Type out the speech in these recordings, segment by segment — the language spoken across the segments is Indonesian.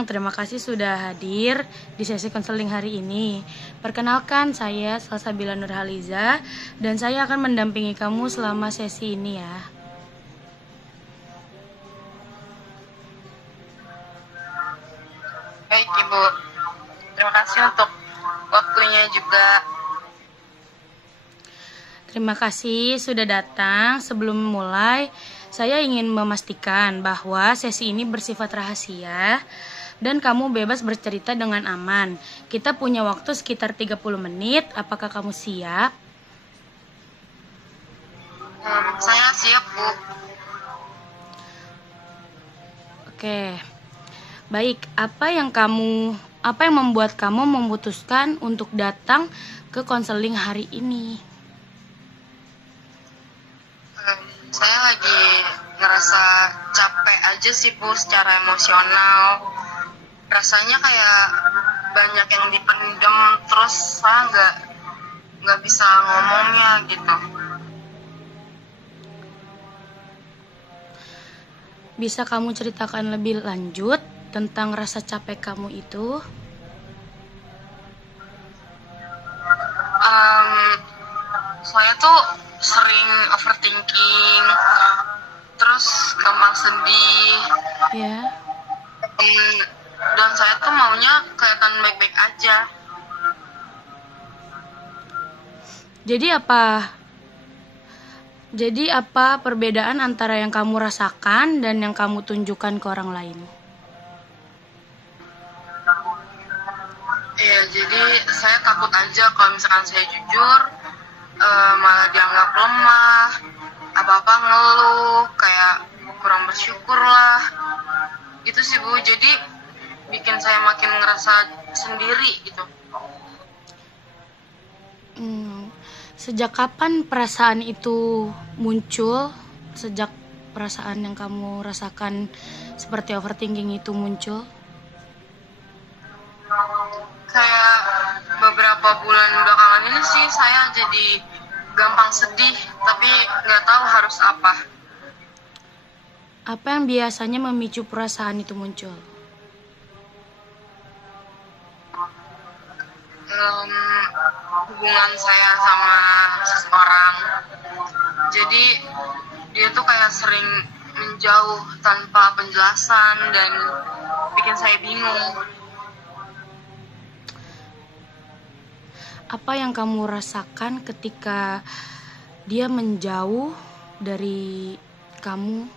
datang. Terima kasih sudah hadir di sesi konseling hari ini. Perkenalkan, saya Salsabila Nurhaliza dan saya akan mendampingi kamu selama sesi ini ya. Baik Ibu, terima kasih untuk waktunya juga. Terima kasih sudah datang. Sebelum memulai, saya ingin memastikan bahwa sesi ini bersifat rahasia dan kamu bebas bercerita dengan aman. Kita punya waktu sekitar 30 menit. Apakah kamu siap? Saya siap, Bu. Oke. Baik, apa yang membuat kamu memutuskan untuk datang ke konseling hari ini? Saya lagi ngerasa capek aja sih, Bu, secara emosional. Rasanya kayak banyak yang dipendam, terus saya nggak bisa ngomongnya gitu. Bisa kamu ceritakan lebih lanjut tentang rasa capek kamu itu? Saya tuh sering overthinking, terus gampang sedih. Ya. Dan saya tuh maunya kelihatan baik-baik aja. Jadi apa perbedaan antara yang kamu rasakan dan yang kamu tunjukkan ke orang lain? Iya, jadi saya takut aja kalau misalkan saya jujur, malah dianggap lemah, apa-apa ngeluh, kayak kurang bersyukur lah. Gitu sih, Bu. Jadi bikin saya makin ngerasa sendiri gitu. Sejak kapan perasaan itu muncul? Sejak perasaan yang kamu rasakan seperti overthinking itu muncul? Kayak beberapa bulan belakangan ini sih saya jadi gampang sedih, tapi nggak tahu harus apa. Apa yang biasanya memicu perasaan itu muncul? Hubungan saya sama seseorang. Jadi dia tuh kayak sering menjauh tanpa penjelasan dan bikin saya bingung. Apa yang kamu rasakan ketika dia menjauh dari kamu?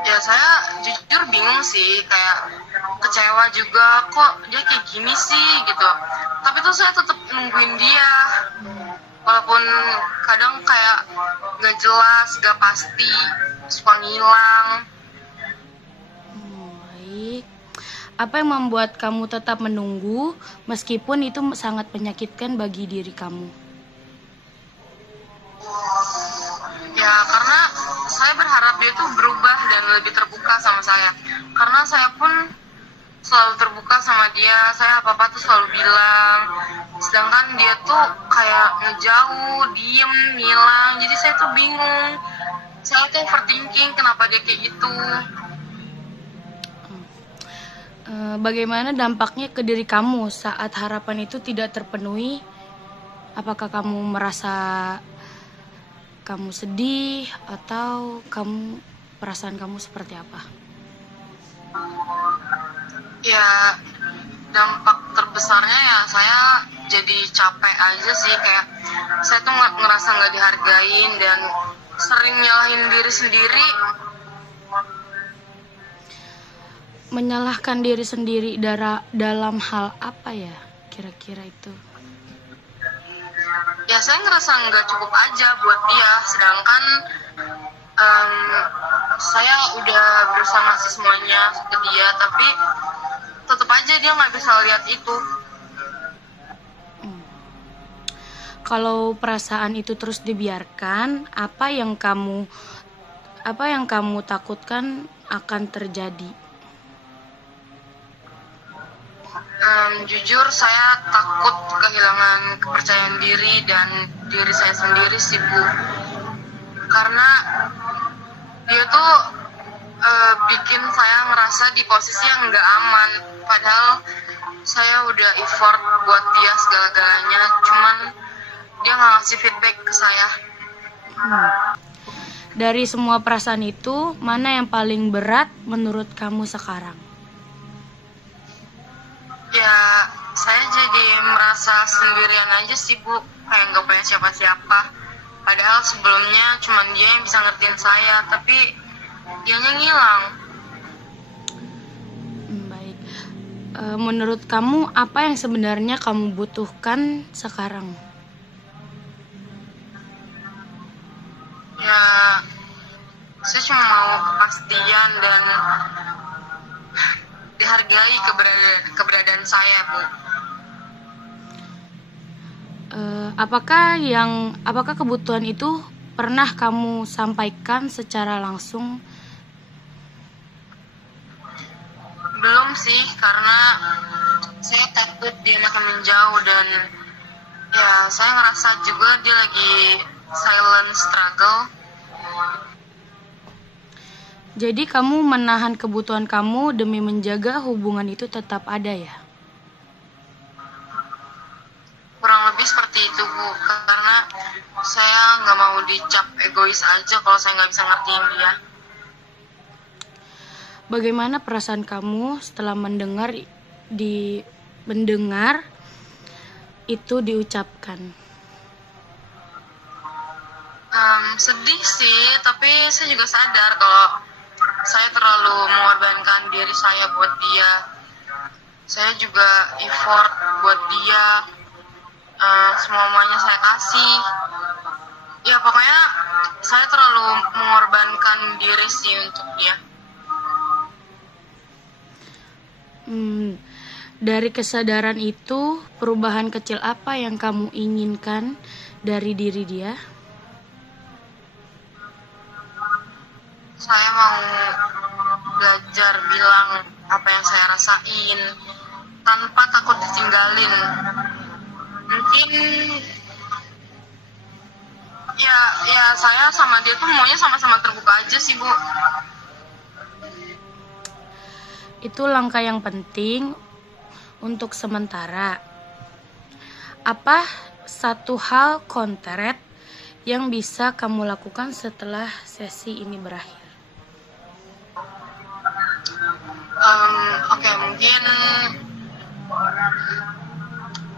Ya saya jujur bingung sih, kayak kecewa juga, kok dia kayak gini sih gitu. Tapi tuh saya tetap nungguin dia, walaupun kadang kayak gak jelas, gak pasti, suka ngilang. Baik. Apa yang membuat kamu tetap menunggu meskipun itu sangat menyakitkan bagi diri kamu? Ya karena saya berharap dia tuh berubah dan lebih terbuka sama saya. Karena saya pun selalu terbuka sama dia, saya apa-apa tuh selalu bilang. Sedangkan dia tuh kayak ngejauh, diem, ngilang. Jadi saya tuh bingung. Saya tuh overthinking kenapa dia kayak gitu. Bagaimana dampaknya ke diri kamu saat harapan itu tidak terpenuhi? Apakah kamu merasa kamu sedih atau perasaan kamu seperti apa? Ya dampak terbesarnya ya saya jadi capek aja sih, kayak saya tuh ngerasa nggak dihargain dan sering nyalahin diri sendiri. Menyalahkan diri sendiri dalam hal apa ya kira-kira itu? Ya saya ngerasa nggak cukup aja buat dia, sedangkan saya udah berusaha ngasih semuanya ke dia, tapi tetap aja dia nggak bisa lihat itu. Kalau perasaan itu terus dibiarkan, apa yang kamu takutkan akan terjadi? Jujur saya takut kehilangan kepercayaan diri dan diri saya sendiri sih, Bu. Karena dia tuh bikin saya ngerasa di posisi yang nggak aman. Padahal saya udah effort buat dia segala-galanya, cuman dia nggak ngasih feedback ke saya. Dari semua perasaan itu, mana yang paling berat menurut kamu sekarang? Ya, saya jadi merasa sendirian aja sih, Bu. Kayak nggak punya siapa-siapa. Padahal sebelumnya cuman dia yang bisa ngertiin saya, tapi dianya ngilang. Baik. Menurut kamu, apa yang sebenarnya kamu butuhkan sekarang? Ya, saya cuma mau kepastian dan dihargai keberadaan saya, Bu. Apakah kebutuhan itu pernah kamu sampaikan secara langsung? Belum sih, karena saya takut dia makin menjauh dan ya saya ngerasa juga dia lagi silent struggle. Jadi kamu menahan kebutuhan kamu demi menjaga hubungan itu tetap ada ya? Kurang lebih seperti itu, Bu, karena saya nggak mau dicap egois aja kalau saya nggak bisa ngertiin dia. Bagaimana perasaan kamu setelah mendengar itu diucapkan? Sedih sih, tapi saya juga sadar kalau saya terlalu mengorbankan diri saya buat dia. Saya juga effort buat dia, semuanya saya kasih. Ya pokoknya saya terlalu mengorbankan diri sih untuk dia. Dari kesadaran itu, perubahan kecil apa yang kamu inginkan dari diri dia? Saya mau belajar bilang apa yang saya rasain tanpa takut ditinggalin. Mungkin ya saya sama dia tuh maunya sama-sama terbuka aja sih, Bu. Itu langkah yang penting untuk sementara. Apa satu hal konkret yang bisa kamu lakukan setelah sesi ini berakhir? Oke, mungkin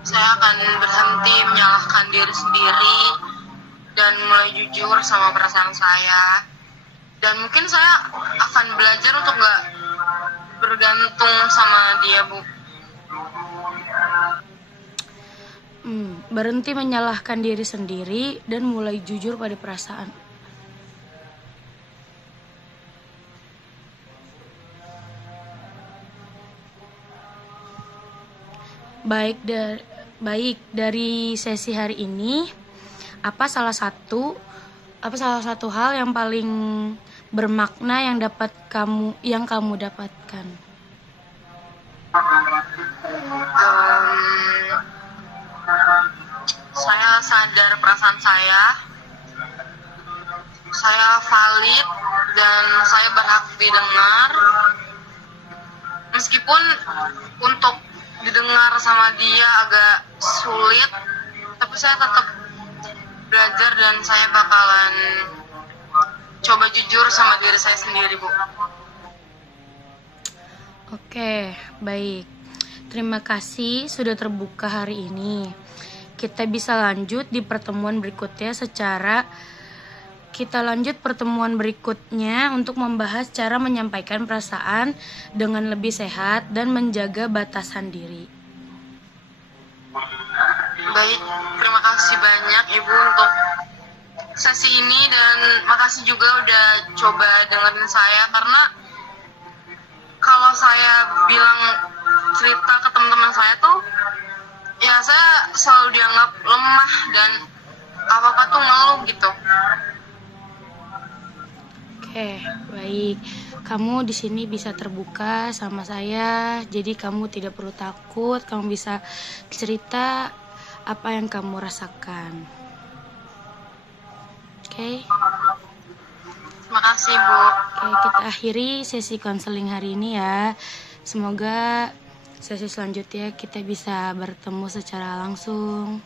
saya akan berhenti menyalahkan diri sendiri dan mulai jujur sama perasaan saya. Dan mungkin saya akan belajar untuk gak bergantung sama dia, Bu. Berhenti menyalahkan diri sendiri dan mulai jujur pada perasaan. Baik dari sesi hari ini, apa salah satu hal yang paling bermakna yang kamu dapatkan? Saya sadar perasaan saya valid dan saya berhak didengar. Meskipun untuk didengar sama dia agak sulit, tapi saya tetap belajar dan saya bakalan coba jujur sama diri saya sendiri, Bu. Oke, baik. Terima kasih sudah terbuka hari ini. Kita bisa lanjut di pertemuan berikutnya untuk membahas cara menyampaikan perasaan dengan lebih sehat dan menjaga batasan diri. Baik, terima kasih banyak Ibu untuk sesi ini dan makasih juga udah coba dengerin saya, karena kalau saya bilang cerita ke teman-teman saya tuh ya saya selalu dianggap lemah dan apa-apa tuh ngeluh gitu. Oke, baik. Kamu di sini bisa terbuka sama saya, jadi kamu tidak perlu takut. Kamu bisa cerita apa yang kamu rasakan. Oke? Makasih, Bu. Oke, kita akhiri sesi konseling hari ini ya. Semoga sesi selanjutnya kita bisa bertemu secara langsung.